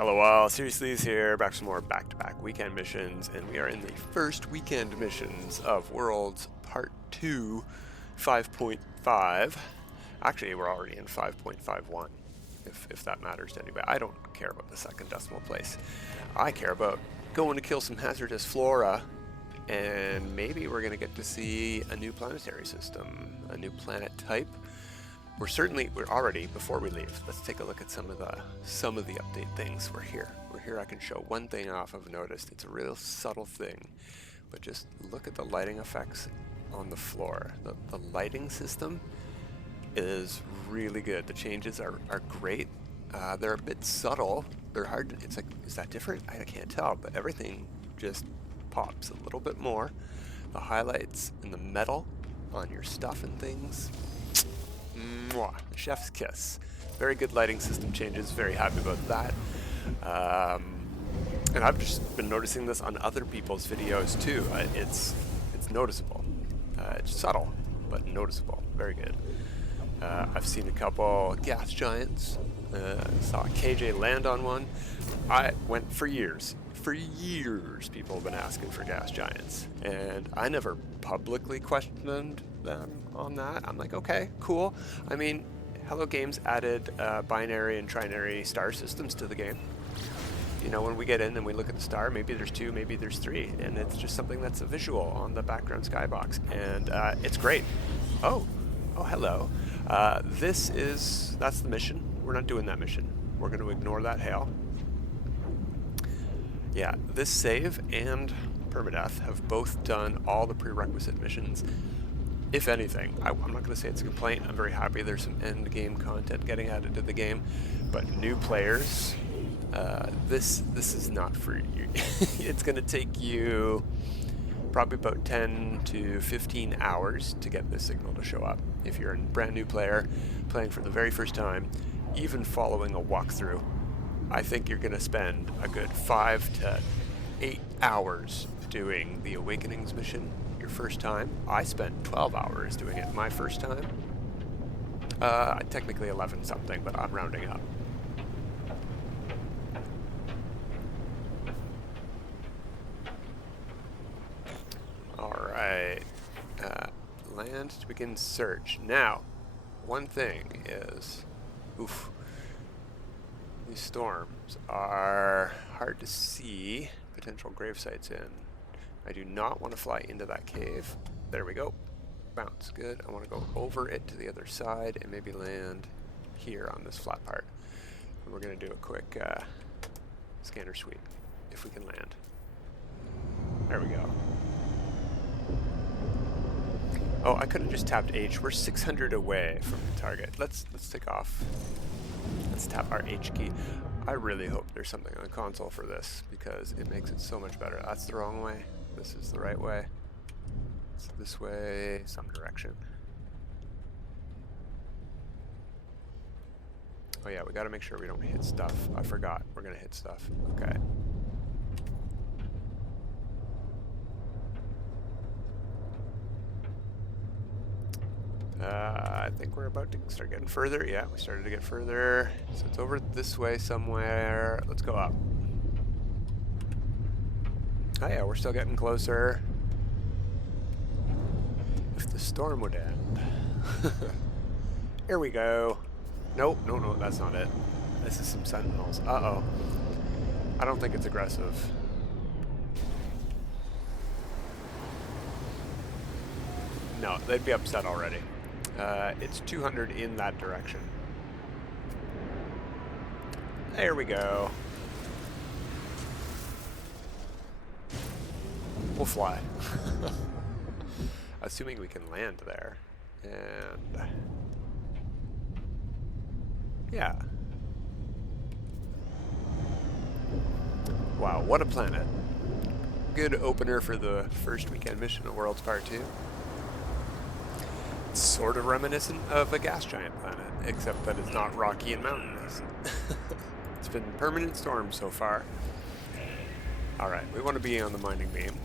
LOL, Seriously here, back for some more back-to-back weekend missions, and we are in the first weekend missions of Worlds Part 2, 5.5. Actually, we're already in 5.51, if that matters to anybody. I don't care about the second decimal place. I care about going to kill some hazardous flora, and maybe we're going to get to see a new planetary system, a new planet type. We're already, before we leave, let's take a look at some of the update things. We're here. I can show one thing off I've noticed. It's a real subtle thing, but just look at the lighting effects on the floor. The lighting system is really good. The changes are great. They're a bit subtle. They're hard to, it's like, is that different? I can't tell, but everything just pops a little bit more. The highlights and the metal on your stuff and things. Mwah, chef's kiss. Very good lighting system changes, very happy about that. And I've just been noticing this on other people's videos too. It's noticeable. It's subtle, but noticeable. Very good. I've seen a couple gas giants. Saw KJ land on one. I went for years. For years, people have been asking for gas giants, and I never publicly questioned them on that. I'm like, okay, cool. I mean, Hello Games added binary and trinary star systems to the game. You know, when we get in and we look at the star, maybe there's two, maybe there's three, and it's just something that's a visual on the background skybox, and it's great. Oh, hello. That's the mission. We're not doing that mission. We're going to ignore that hail. Yeah, this save and Permadeath have both done all the prerequisite missions. If anything, I'm not going to say it's a complaint. I'm very happy there's some end game content getting added to the game, but new players, this is not for you. It's going to take you probably about 10 to 15 hours to get this signal to show up. If you're a brand new player playing for the very first time, even following a walkthrough, I think you're going to spend a good 5 to 8 hours doing the Awakenings mission your first time. I spent 12 hours doing it my first time. Technically 11 something, but I'm rounding up. Alright. Land to begin search. Now, one thing is... Oof. These storms are hard to see potential grave sites in. I do not want to fly into that cave. There we go. Bounce. Good. I want to go over it to the other side and maybe land here on this flat part. And we're going to do a quick scanner sweep if we can land. There we go. Oh, I could have just tapped H. We're 600 away from the target. Let's take off. Let's tap our H key. I really hope there's something on the console for this because it makes it so much better. That's the wrong way. This is the right way. It's this way, some direction. Oh yeah, we gotta make sure we don't hit stuff. I forgot. We're gonna hit stuff. Okay. I think we're about to start getting further. Yeah, we started to get further. So it's over this way somewhere. Let's go up. Oh yeah, we're still getting closer. If the storm would end. Here we go. Nope, no, that's not it. This is some sentinels. Uh-oh. I don't think it's aggressive. No, they'd be upset already. It's 200 in that direction. There we go. We'll fly. Assuming we can land there. And... yeah. Wow, what a planet. Good opener for the first weekend mission of Worlds Part 2. Sort of reminiscent of a gas giant planet, except that it's not rocky and mountainous. It's been permanent storms so far. Alright, we want to be on the mining beam.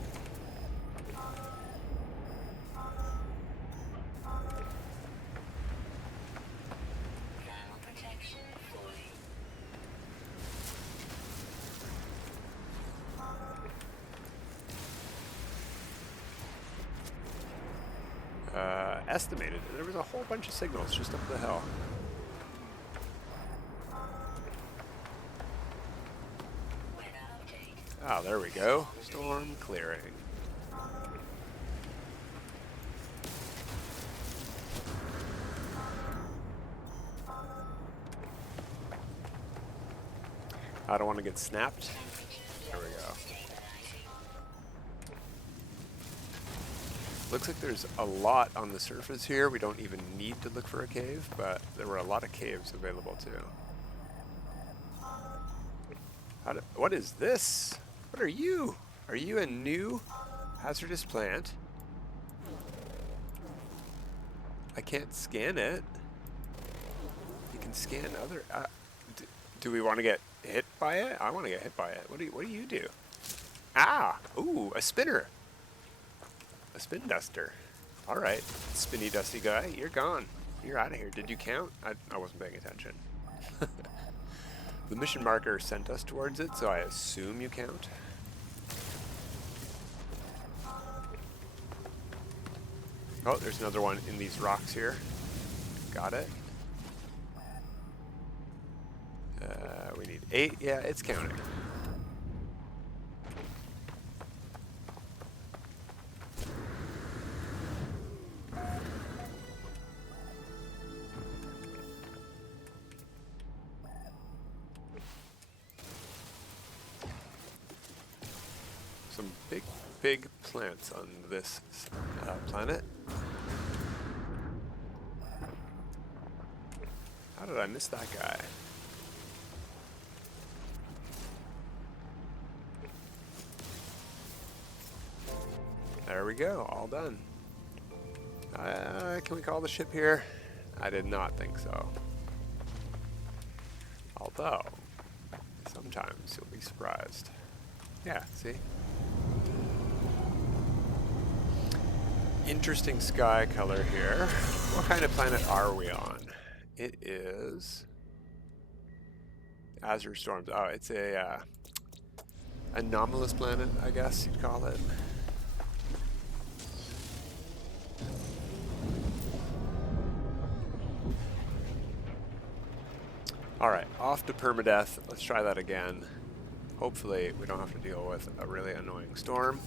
estimated, and there was a whole bunch of signals just up the hill. Ah, there we go. Storm clearing. I don't want to get snapped. There we go. Looks like there's a lot on the surface here. We don't even need to look for a cave, but there were a lot of caves available too. What is this? What are you? Are you a new hazardous plant? I can't scan it. You can scan other... do we want to get hit by it? I want to get hit by it. What do you do? Ah! Ooh, a spinner. A spin duster. Alright, spinny dusty guy, you're gone. You're out of here. Did you count? I wasn't paying attention. The mission marker sent us towards it, so I assume you count. Oh, there's another one in these rocks here. Got it. We need 8. Yeah, it's counting. Some big plants on this planet. How did I miss that guy? There we go, all done. Can we call the ship here? I did not think so. Although, sometimes you'll be surprised. Yeah, see? Interesting sky color here. What kind of planet are we on? It is Azure Storms. Oh, it's a anomalous planet, I guess you'd call it. Alright, off to Permadeath. Let's try that again. Hopefully we don't have to deal with a really annoying storm.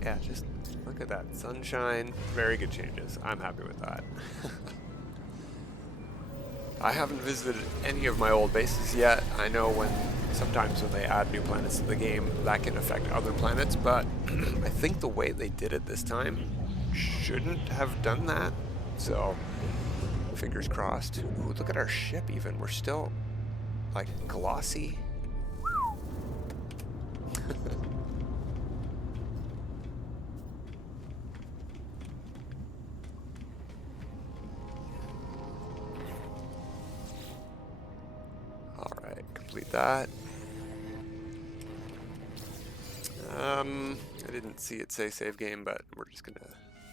Yeah, just look at that sunshine. Very good changes. I'm happy with that. I haven't visited any of my old bases yet. I know sometimes when they add new planets to the game, that can affect other planets, but I think the way they did it this time shouldn't have done that. So, fingers crossed. Ooh, look at our ship even. We're still, like, glossy. Alright, complete that. I didn't see it say save game, but we're just gonna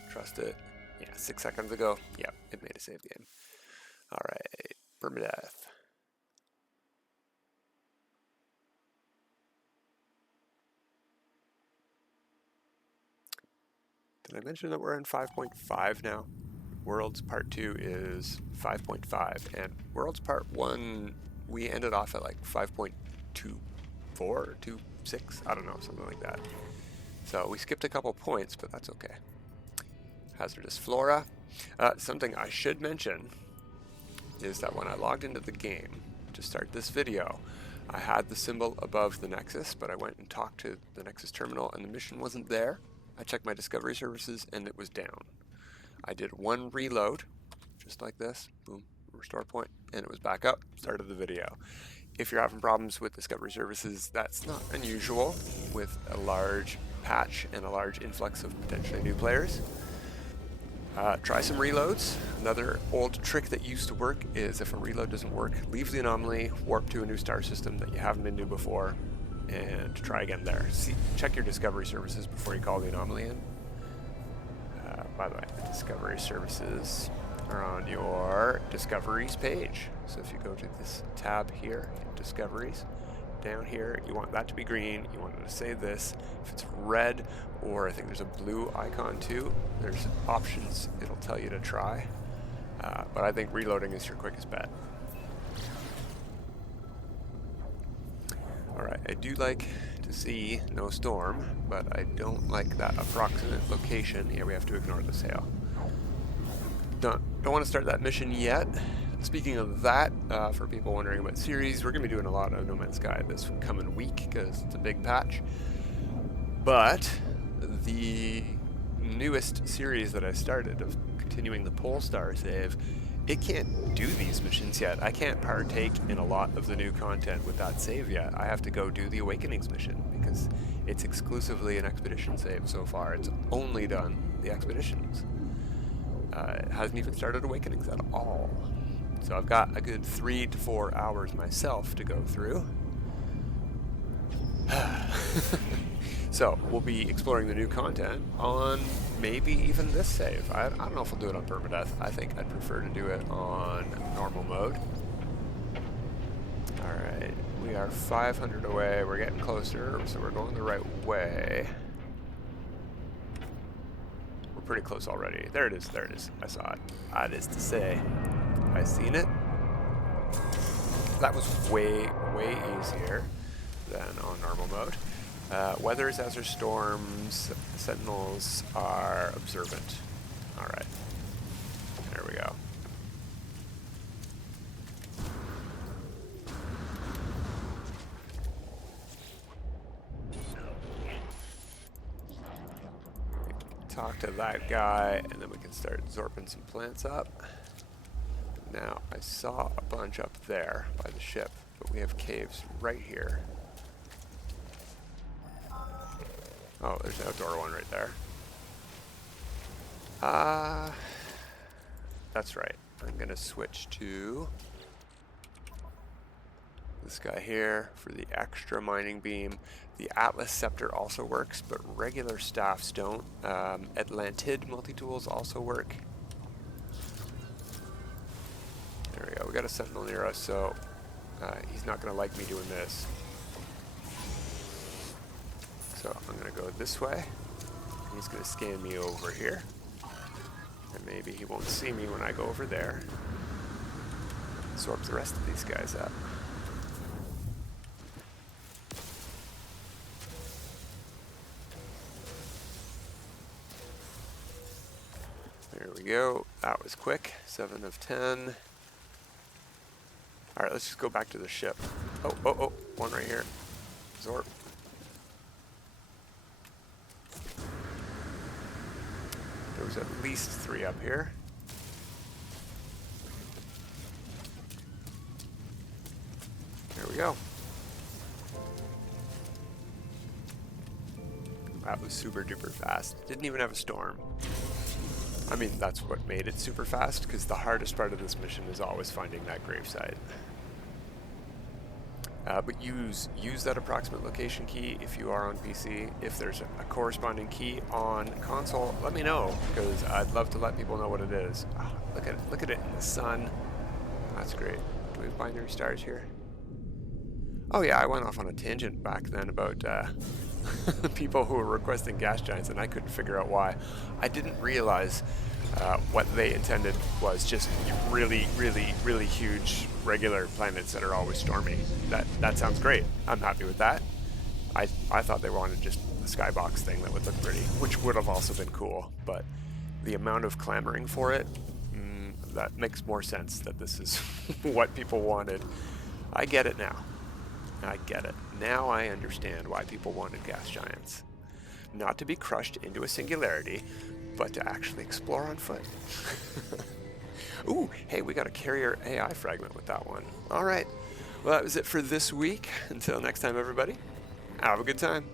trust it. Yeah, 6 seconds ago. Yep, it made a save game. Alright, Permadeath. Did I mention that we're in 5.5 now? Worlds Part 2 is 5.5, and Worlds Part 1, we ended off at like 5.24 or 2.6, I don't know, something like that. So we skipped a couple points, but that's okay. Hazardous flora. Something I should mention is that when I logged into the game to start this video, I had the symbol above the Nexus, but I went and talked to the Nexus terminal and the mission wasn't there. I checked my discovery services and it was down. I did one reload, just like this, boom, restore point, and it was back up, started the video. If you're having problems with discovery services, that's not unusual with a large patch and a large influx of potentially new players. Try some reloads. Another old trick that used to work is if a reload doesn't work, leave the anomaly, warp to a new star system that you haven't been to before, and try again there. Check your discovery services before you call the anomaly in. By the way, the discovery services are on your discoveries page. So if you go to this tab here, Discoveries, down here, you want that to be green, you want it to say this. If it's red, or I think there's a blue icon too, there's options it'll tell you to try. But I think reloading is your quickest bet. Alright, I do like to see no storm, but I don't like that approximate location. Yeah, we have to ignore this hail. Don't want to start that mission yet. Speaking of that, for people wondering about series, we're going to be doing a lot of No Man's Sky this coming week because it's a big patch. But the newest series that I started of continuing the Polestar save, it can't do these missions yet. I can't partake in a lot of the new content with that save yet. I have to go do the Awakenings mission because it's exclusively an expedition save so far. It's only done the expeditions. It hasn't even started Awakenings at all. So I've got a good 3 to 4 hours myself to go through. So we'll be exploring the new content on maybe even this save. I don't know if we'll do it on Permadeath. I think I'd prefer to do it on normal mode. Alright, we are 500 away. We're getting closer, so we're going the right way. We're pretty close already. There it is, there it is. I saw it. That is to say, I seen it. That was way easier than on normal mode. Weathers, as are storms, sentinels are observant. Alright. There we go. Talk to that guy, and then we can start zorping some plants up. Now, I saw a bunch up there by the ship, but we have caves right here. Oh, there's an outdoor one right there. That's right. I'm gonna switch to this guy here for the extra mining beam. The Atlas Scepter also works, but regular staffs don't. Atlantid multi-tools also work. There we go. We got a sentinel near us, so he's not gonna like me doing this. So I'm going to go this way. He's going to scan me over here. And maybe he won't see me when I go over there. Sorb the rest of these guys up. There we go. That was quick. 7 of 10. Alright, let's just go back to the ship. Oh, one right here. Zorp. There's at least 3 up here. There we go. That was super duper fast. Didn't even have a storm. I mean, that's what made it super fast, because the hardest part of this mission is always finding that gravesite. But use that approximate location key if you are on PC. If there's a corresponding key on console, let me know, because I'd love to let people know what it is. Oh, look at it in the sun. That's great. Do we have binary stars here? Oh yeah, I went off on a tangent back then about people who were requesting gas giants, and I couldn't figure out why. I didn't realize what they intended was just really huge regular planets that are always stormy. That sounds great. I'm happy with that. I thought they wanted just the skybox thing that would look pretty, which would have also been cool, but the amount of clamoring for it, that makes more sense that this is what people wanted. I get it now. I get it. Now I understand why people wanted gas giants. Not to be crushed into a singularity, but to actually explore on foot. Ooh, hey, we got a carrier AI fragment with that one. All right. Well, that was it for this week. Until next time, everybody, have a good time.